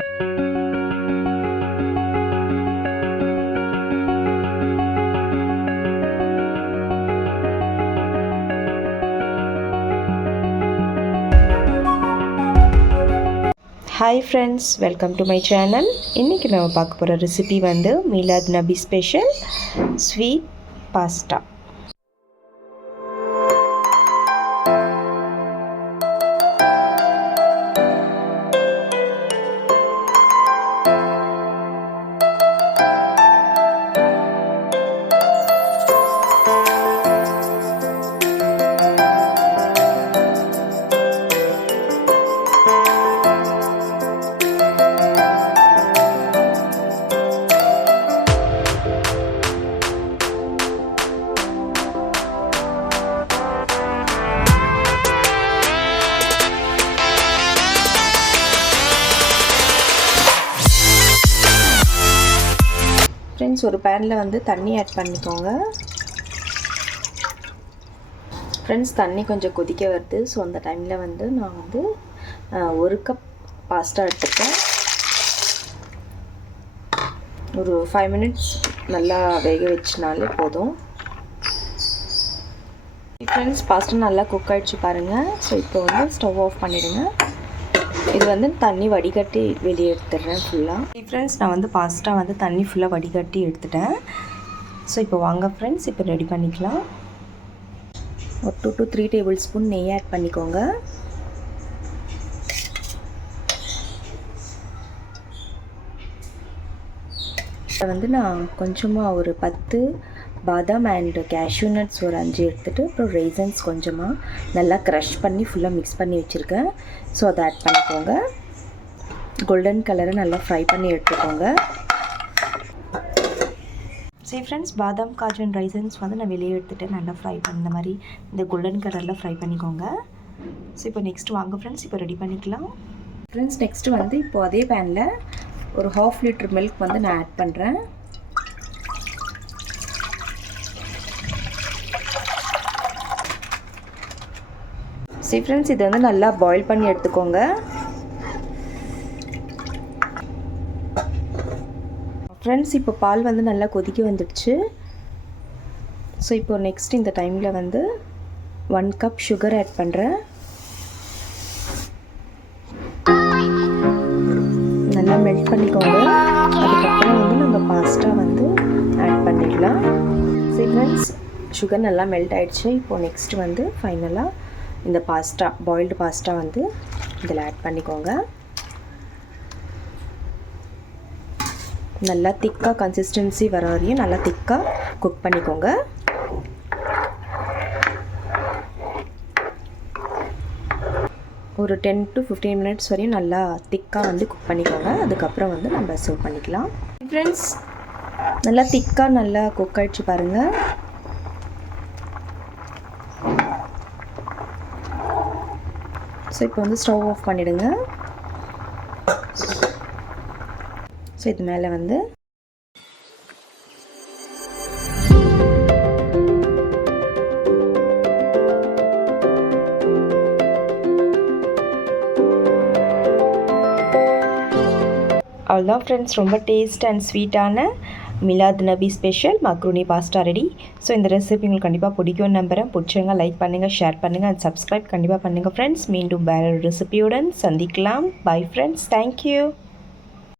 Hi friends, welcome to my channel. இன்றைக்கி நம்ம பார்க்க போகிற ரெசிபி வந்து மீலாத் நபி ஸ்பெஷல் ஸ்வீட் பாஸ்தா. ஃப்ரெண்ட்ஸ், ஒரு பேனில் வந்து தண்ணி ஆட் பண்ணிக்கோங்க. ஃப்ரெண்ட்ஸ், தண்ணி கொஞ்சம் கொதிக்க வருது. ஸோ அந்த டைமில் வந்து நான் வந்து 1 கப் பாஸ்தா எடுத்துப்பேன். ஒரு 5 மினிட்ஸ் நல்லா வேக வச்சினாலே போதும். ஃப்ரெண்ட்ஸ், பாஸ்தா நல்லா குக் ஆகிடுச்சு பாருங்கள். ஸோ இப்போ வந்து ஸ்டவ் ஆஃப் பண்ணிவிடுங்க. இது வந்து தண்ணி வடிகட்டி வெளியே எடுத்துடுறேன் ஃபுல்லாக. ஃப்ரெண்ட்ஸ், நான் வந்து பாஸ்தா வந்து தண்ணி ஃபுல்லாக வடிகட்டி எடுத்துட்டேன். ஸோ இப்போ வாங்க ஃப்ரெண்ட்ஸ், இப்போ ரெடி பண்ணிக்கலாம். ஒரு 2 to 3 டேபிள் ஸ்பூன் நெய் ஆட் பண்ணிக்கோங்க. இதை வந்து நான் கொஞ்சமாக ஒரு 10 பாதாம் அண்ட் கேஷ்யூ நட்ஸ் ஒரு 5 எடுத்துகிட்டு, அப்புறம் ரைசன்ஸ் கொஞ்சமாக நல்லா க்ரஷ் பண்ணி ஃபுல்லாக மிக்ஸ் பண்ணி வச்சுருக்கேன். ஸோ அதை ஆட் பண்ணிக்கோங்க. கோல்டன் கலரை நல்லா ஃப்ரை பண்ணி எடுத்துக்கோங்க. சரி ஃப்ரெண்ட்ஸ், பாதாம் காஜு அண்ட் ரைசன்ஸ் வந்து நான் வெளியே எடுத்துகிட்டு நல்லா ஃப்ரை பண்ண மாதிரி இந்த கோல்டன் கலரில் ஃப்ரை பண்ணிக்கோங்க. ஸோ இப்போ நெக்ஸ்ட் வாங்க ஃப்ரெண்ட்ஸ், இப்போ ரெடி பண்ணிக்கலாம். ஃப்ரெண்ட்ஸ், நெக்ஸ்ட்டு வந்து இப்போது அதே பேனில் ஒரு 1/2 லிட்டர் மில்க் வந்து நான் ஆட் பண்ணுறேன். சரி ஃப்ரெண்ட்ஸ், இதை வந்து நல்லா பாயில் பண்ணி எடுத்துக்கோங்க. ஃப்ரெண்ட்ஸ், இப்போ பால் வந்து நல்லா கொதிக்க வந்துடுச்சு. ஸோ இப்போ நெக்ஸ்ட் இந்த டைமில் வந்து 1 கப் சுகர் ஆட் பண்ணுறேன். நல்லா மெல்ட் பண்ணிக்கோங்க. அதுக்கப்புறம் வந்து நம்ம பாஸ்தா வந்து ஆட் பண்ணிடலாம். சரி ஃப்ரெண்ட்ஸ், சுகர் நல்லா மெல்ட் ஆகிடுச்சு. இப்போது நெக்ஸ்ட் வந்து ஃபைனலாக இந்த பாஸ்தா, பாயில்டு பாஸ்தா வந்து இதில் ஆட் பண்ணிக்கோங்க. நல்லா திக்காக கன்சிஸ்டன்சி வர வரையும் நல்லா திக்காக குக் பண்ணிக்கோங்க. ஒரு 10 to 15 மினிட்ஸ் வரையும் நல்லா திக்காக வந்து குக் பண்ணிக்கோங்க. அதுக்கப்புறம் வந்து நம்ம சர்வ் பண்ணிக்கலாம். ஃப்ரெண்ட்ஸ், நல்லா திக்காக நல்லா குக் ஆகிடுச்சு பாருங்கள். ஸோ இப்போ வந்து ஸ்டவ் ஆஃப் பண்ணிவிடுங்க. ஸோ இது மேலே வந்து அவ்வளோதான் ஃப்ரெண்ட்ஸ், ரொம்ப டேஸ்ட் அண்ட் ஸ்வீட்டான மிலாத் நபி special macaroni pasta ready. So இந்த ரெசிபி உங்களுக்கு கண்டிப்பாக பிடிக்கும்னு நம்புகிறேன். பிடிச்சவங்க லைக் பண்ணுங்கள், ஷேர் பண்ணுங்கள் அண்ட் சப்ஸ்கிரைப் கண்டிப்பாக பண்ணுங்கள் ஃப்ரெண்ட்ஸ். மீண்டும் வேறு ரெசிபியுடன் சந்திக்கலாம். Bye friends, thank you.